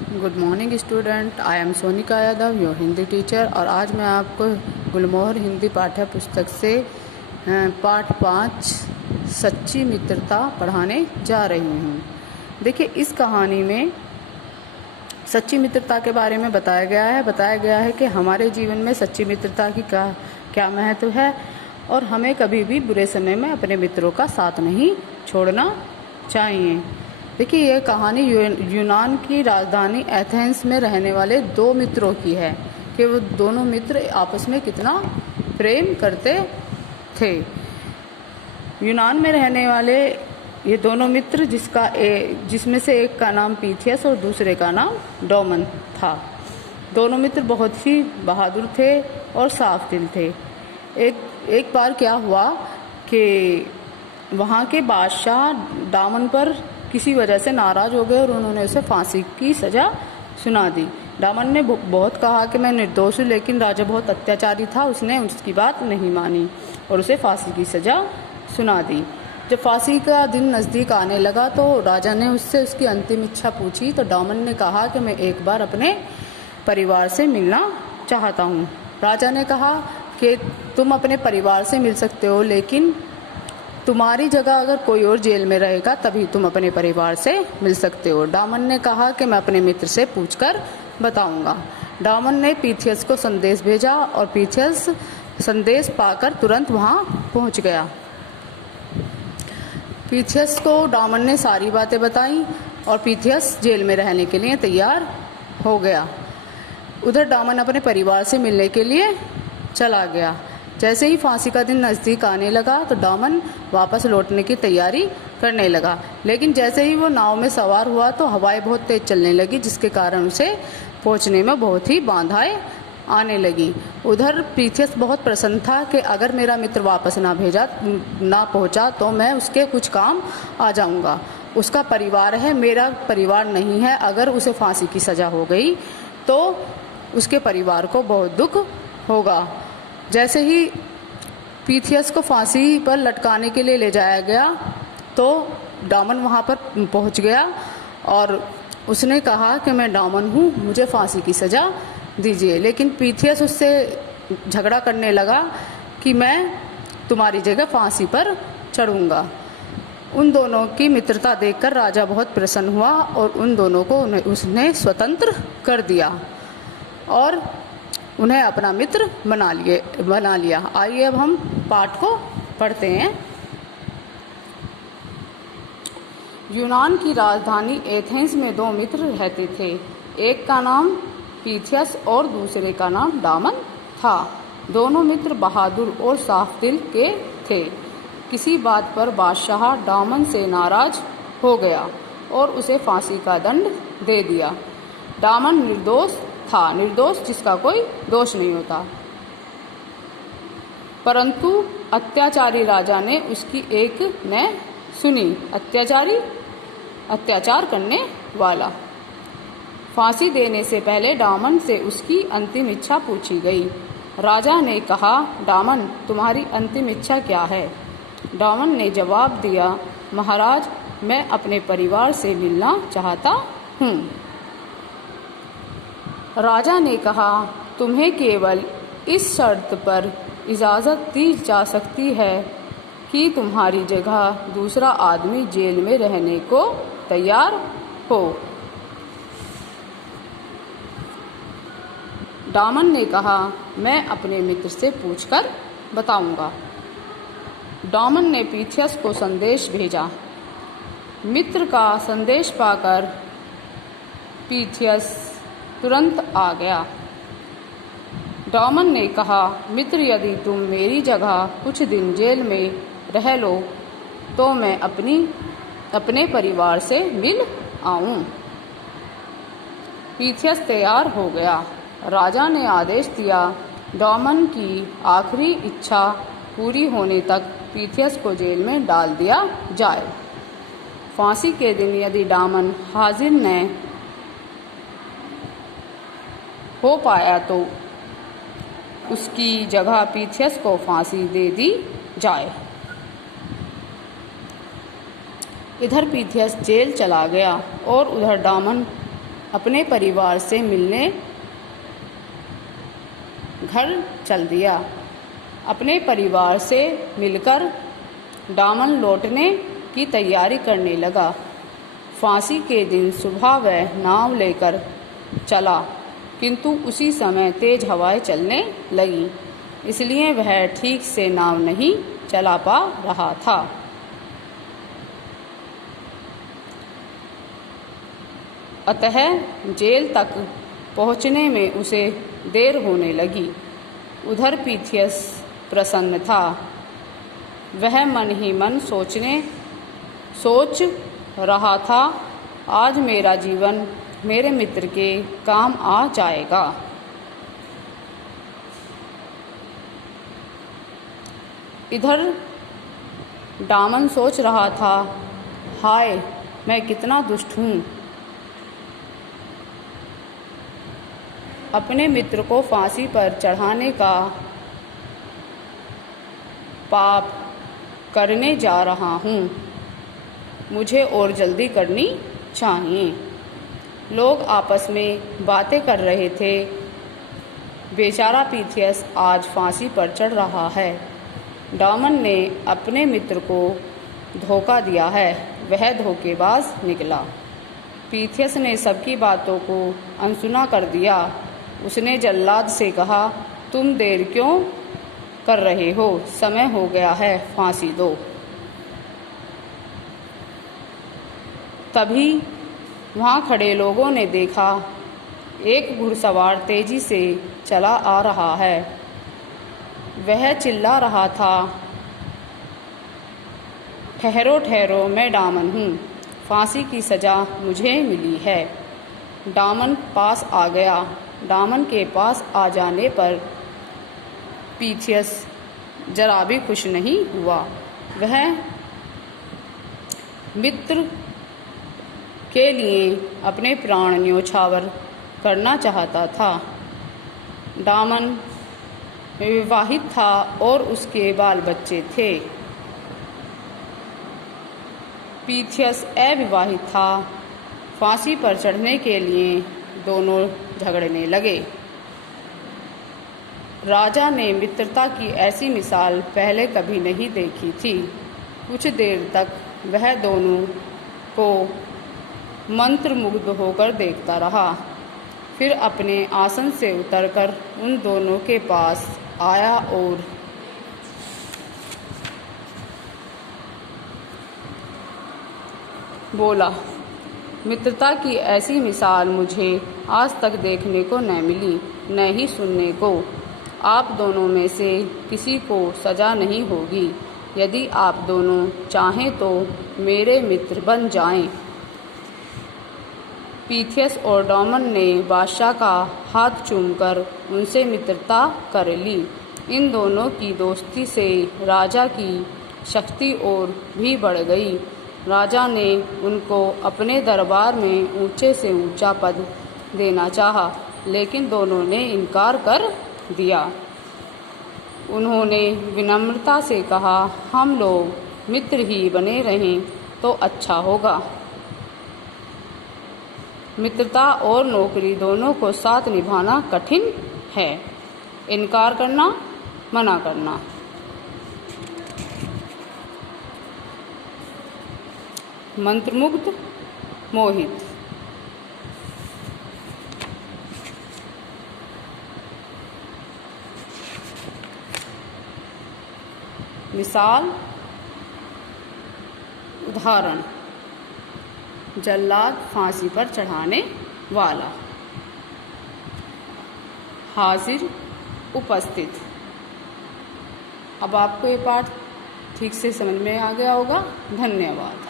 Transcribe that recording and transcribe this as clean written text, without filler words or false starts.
Good morning student, I am Sonika Yadav, your Hindi teacher. और आज मैं आपको गुलमोहर हिंदी पाठ्य पुस्तक से पाठ 5 सच्ची मित्रता पढ़ाने जा रही हूँ। देखिए, इस कहानी में सच्ची मित्रता के बारे में बताया गया है कि हमारे जीवन में सच्ची मित्रता की क्या महत्व है और हमें कभी भी बुरे समय में अपने मित्रों का साथ नहीं छोड़ना चाहिए। देखिए, यह कहानी यूनान की राजधानी एथेंस में रहने वाले दो मित्रों की है कि वो दोनों मित्र आपस में कितना प्रेम करते थे। यूनान में रहने वाले ये दोनों मित्र जिसमें से एक का नाम पीथियस और दूसरे का नाम डोमन था। दोनों मित्र बहुत ही बहादुर थे और साफ दिल थे। एक बार क्या हुआ कि वहाँ के बादशाह डामन पर किसी वजह से नाराज़ हो गए और उन्होंने उसे फांसी की सज़ा सुना दी। डामन ने बहुत कहा कि मैं निर्दोष हूँ, लेकिन राजा बहुत अत्याचारी था, उसने उसकी बात नहीं मानी और उसे फांसी की सज़ा सुना दी। जब फांसी का दिन नज़दीक आने लगा तो राजा ने उससे उसकी अंतिम इच्छा पूछी तो डामन ने कहा कि मैं एक बार अपने परिवार से मिलना चाहता हूँ। राजा ने कहा कि तुम अपने परिवार से मिल सकते हो, लेकिन तुम्हारी जगह अगर कोई और जेल में रहेगा तभी तुम अपने परिवार से मिल सकते हो। डामन ने कहा कि मैं अपने मित्र से पूछकर बताऊंगा। डामन ने पीथियस को संदेश भेजा और पीथियस संदेश पाकर तुरंत वहां पहुंच गया। पीथियस को डामन ने सारी बातें बताई और पीथियस जेल में रहने के लिए तैयार हो गया। उधर डामन अपने परिवार से मिलने के लिए चला गया। जैसे ही फांसी का दिन नज़दीक आने लगा तो डामन वापस लौटने की तैयारी करने लगा, लेकिन जैसे ही वो नाव में सवार हुआ तो हवाएं बहुत तेज चलने लगी, जिसके कारण उसे पहुंचने में बहुत ही बाधाएं आने लगी। उधर पीथियस बहुत प्रसन्न था कि अगर मेरा मित्र वापस ना पहुंचा तो मैं उसके कुछ काम आ जाऊंगा। उसका परिवार है, मेरा परिवार नहीं है। अगर उसे फांसी की सज़ा हो गई तो उसके परिवार को बहुत दुख होगा। जैसे ही पीथियस को फांसी पर लटकाने के लिए ले जाया गया तो डामन वहाँ पर पहुँच गया और उसने कहा कि मैं डामन हूँ, मुझे फांसी की सज़ा दीजिए। लेकिन पीथियस उससे झगड़ा करने लगा कि मैं तुम्हारी जगह फांसी पर चढ़ूँगा। उन दोनों की मित्रता देखकर राजा बहुत प्रसन्न हुआ और उन दोनों को उसने स्वतंत्र कर दिया और उन्हें अपना मित्र बना लिया। आइए अब हम पाठ को पढ़ते हैं। यूनान की राजधानी एथेंस में दो मित्र रहते थे। एक का नाम पीथियस और दूसरे का नाम डामन था। दोनों मित्र बहादुर और साफ दिल के थे। किसी बात पर बादशाह डामन से नाराज हो गया और उसे फांसी का दंड दे दिया। डामन निर्दोष जिसका कोई दोष नहीं होता, परंतु अत्याचारी राजा ने उसकी एक न सुनी। अत्याचार करने वाला। फांसी देने से पहले डामन से उसकी अंतिम इच्छा पूछी गई। राजा ने कहा, डामन, तुम्हारी अंतिम इच्छा क्या है? डामन ने जवाब दिया, महाराज, मैं अपने परिवार से मिलना चाहता हूँ। राजा ने कहा, तुम्हें केवल इस शर्त पर इजाज़त दी जा सकती है कि तुम्हारी जगह दूसरा आदमी जेल में रहने को तैयार हो। डामन ने कहा, मैं अपने मित्र से पूछकर बताऊंगा। डामन ने पीथियस को संदेश भेजा। मित्र का संदेश पाकर पीथियस तुरंत आ गया। डामन ने कहा, मित्र, यदि तुम मेरी जगह कुछ दिन जेल में रह लो तो मैं अपने परिवार से मिल आऊं। पीथियस तैयार हो गया। राजा ने आदेश दिया, डामन की आखिरी इच्छा पूरी होने तक पीथियस को जेल में डाल दिया जाए। फांसी के दिन यदि डामन हाजिर न हो पाया तो उसकी जगह पीथियस को फांसी दे दी जाए। इधर पीथियस जेल चला गया और उधर डामन अपने परिवार से मिलने घर चल दिया। अपने परिवार से मिलकर डामन लौटने की तैयारी करने लगा। फांसी के दिन सुबह वह नाव लेकर चला, किंतु उसी समय तेज हवाएं चलने लगी, इसलिए वह ठीक से नाव नहीं चला पा रहा था। अतः जेल तक पहुंचने में उसे देर होने लगी। उधर पीथियस प्रसन्न था। वह मन ही मन सोच रहा था, आज मेरा जीवन मेरे मित्र के काम आ जाएगा। इधर डामन सोच रहा था, हाय मैं कितना दुष्ट हूँ। अपने मित्र को फांसी पर चढ़ाने का पाप करने जा रहा हूँ। मुझे और जल्दी करनी चाहिए। लोग आपस में बातें कर रहे थे। बेचारा पीथियस आज फांसी पर चढ़ रहा है। डामन ने अपने मित्र को धोखा दिया है, वह धोखेबाज निकला। पीथियस ने सबकी बातों को अनसुना कर दिया। उसने जल्लाद से कहा, तुम देर क्यों कर रहे हो, समय हो गया है, फांसी दो। तभी वहाँ खड़े लोगों ने देखा, एक घुड़सवार तेजी से चला आ रहा है। वह चिल्ला रहा था, ठहरो ठहरो, मैं डामन हूँ, फांसी की सज़ा मुझे मिली है। डामन पास आ गया। डामन के पास आ जाने पर पीथियस जरा भी खुश नहीं हुआ। वह मित्र के लिए अपने प्राण न्योछावर करना चाहता था। डामन विवाहित था और उसके बाल बच्चे थे। पीथियस अविवाहित था। फांसी पर चढ़ने के लिए दोनों झगड़ने लगे। राजा ने मित्रता की ऐसी मिसाल पहले कभी नहीं देखी थी। कुछ देर तक वह दोनों को मंत्रमुग्ध होकर देखता रहा। फिर अपने आसन से उतरकर उन दोनों के पास आया और बोला, मित्रता की ऐसी मिसाल मुझे आज तक देखने को न मिली, न ही सुनने को। आप दोनों में से किसी को सज़ा नहीं होगी। यदि आप दोनों चाहें तो मेरे मित्र बन जाएं। पीथियस और डामन ने बादशाह का हाथ चूमकर उनसे मित्रता कर ली। इन दोनों की दोस्ती से राजा की शक्ति और भी बढ़ गई। राजा ने उनको अपने दरबार में ऊंचे से ऊंचा पद देना चाहा, लेकिन दोनों ने इनकार कर दिया। उन्होंने विनम्रता से कहा, हम लोग मित्र ही बने रहें तो अच्छा होगा। मित्रता और नौकरी दोनों को साथ निभाना कठिन है। इनकार करना, मना करना। मंत्रमुग्ध मोहित। मिसाल, उदाहरण, जल्लाद फांसी पर चढ़ाने वाला। हाजिर, उपस्थित। अब आपको ये पाठ ठीक से समझ में आ गया होगा। धन्यवाद।